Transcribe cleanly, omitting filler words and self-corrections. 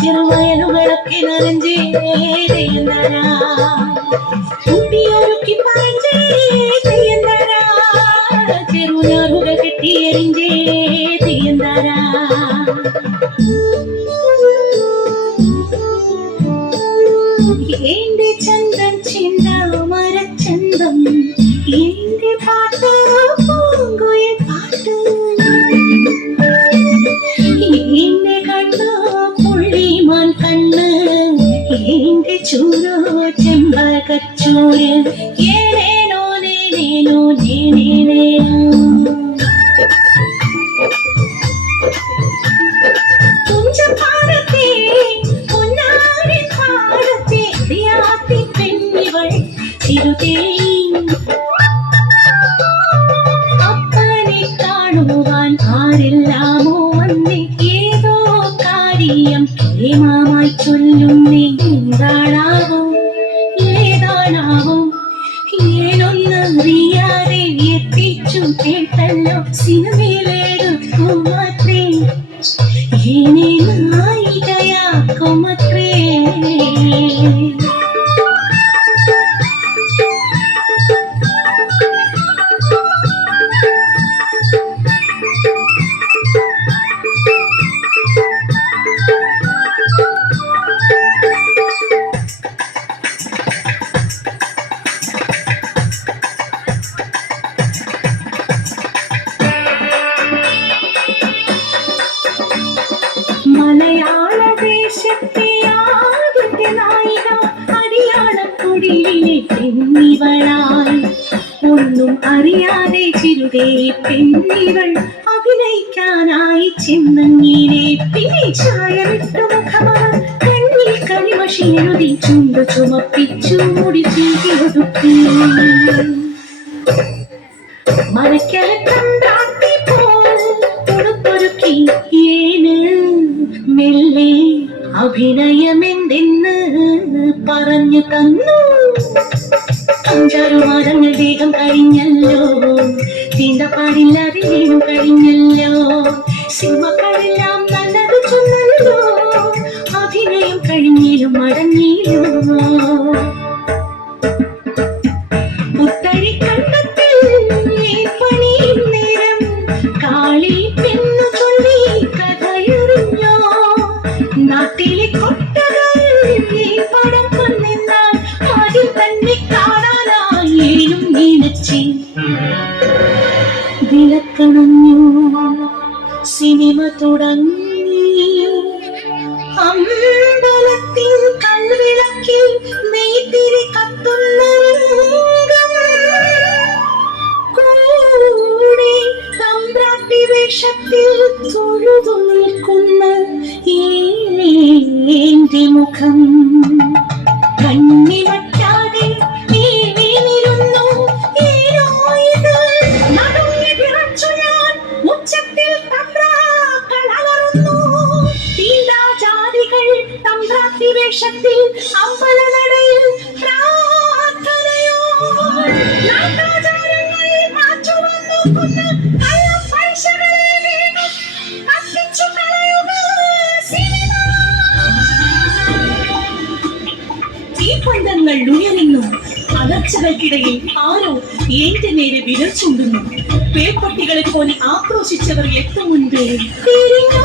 ചെറുവയലുകളൊക്കെ നനഞ്ചേ കുട്ടിയൊരുക്കി പറഞ്ഞേ ചെറുനാറുകൾ കെട്ടിയെറിഞ്ചേ തെയ്യന്താരാ എന്റെ ചന്തം ചിന്ത മരച്ചന്തം എന്റെ പാട്ട് പൂങ്കുയിൽ പാട്ട് എന്റെ കണ്ണു പുള്ളിമാൻ കണ്ണ് എന്റെ ചൂരോ ചെമ്പകച്ചൂര് ഏനേനോ നേനേനോ നേനേനേനോ തുഞ്ചപാടത്തെ പൊന്നാരി പാടത്തെ അറിയാത്തി പെണ്ണിവൾ ചിരുതേ അപ്പനെ കാണുവാൻ ആരെല്ലാമോ വന്നേ ഏതോ കാര്യം കേമാമായി ചൊല്ലുന്നേ എന്താണാവോ ഏതാണാവോ ഏനൊന്നറിയാതെ എത്തിച്ചു കേട്ടല്ലോ സിനിമയിലെടുത്തു മാത്രേ ഏനെ നായികയാക്കുമത്രേ മലയാള ദേശത്തെ ആദ്യത്തെ നായിക അടിയാളക്കുടിയിലെ പെണ്ണിവളായി ഒന്നും അറിയാതെ ചിരുതേ പെണ്ണിവൾ അഭിനയിക്കാനായി ചെന്നങ്ങിനെ പിന്നെ ചായമിട്ടു മുഖമാർ കണ്ണിൽ കരിമഷി എഴുതി ചുണ്ടു ചുമപ്പിച്ചു മുടി ചീകിയൊതുക്കി മരക്കലക്കം താത്തി പോൽ ഉടുപ്പൊരുക്കി ഏന് മെല്ലെ അഭിനയമെന്തെന്ന് പറഞ്ഞു തന്നു 5-6 മാസങ്ങൾ വേഗം കഴിഞ്ഞല്ലോ തീണ്ടപ്പാടില്ലാതെ വേഗം കഴിഞ്ഞല്ലോ സിനിമക്കാരെല്ലാം നല്ലത് ചൊന്നല്ലോ അഭിനയം കഴിഞ്ഞിലും മടങ്ങിയില്ലോ പുത്തരി കണ്ടത്തിൽ പണിയും നേരം കാളി പെണ്ണു ചൊല്ലി കഥയെറിഞ്ഞോ നാട്ടിലെ കൊട്ടകൾ പടം കൊന്നെന്നാൽ ആദ്യം തന്നെ കാണാനായേനും നീനച്ചി വിളക്കണഞ്ഞു സിനിമ തുടങ്ങി അമ്പലത്തിൻ കൽവിളക്കിൽ നെയ്ത്തിരി കത്തുന്ന കൂടെ തമ്പ്രാട്ടി വേഷത്തിൽ തൊഴുതു നിൽക്കുന്ന എന്റെ മുഖം കണ്ണിമറ്റാതെ നീനിരുന്നു ഏനോ ഇത് നടുങ്ങി വിറച്ചു ഞാൻ ഉച്ചത്തിൽ തമ്പ്രാക്കൾ അലറുന്നു തീണ്ടാജാതികൾ തമ്പ്രാട്ടി വേഷത്തിൽ അമ്പലനടയിൽ പ്രാർത്ഥനയോ നാട്ടാചാരങ്ങൾ മാറ്റുവന്നു കൊന്ന് കള്ള പൈസകളെ വീണ്ടും കത്തിച്ചു കളയുക സിനിമ തീപ്പന്തങ്ങൾ ഉയരുന്നു അലർച്ചകൾക്കിടയിൽ ആരോ എന്റെ നേരെ വിരൽ ചൂണ്ടുന്നു പേപ്പട്ടികളെ പോലെ ആക്രോശിച്ചവർ എത്തും മുൻപേ ഏനേനോ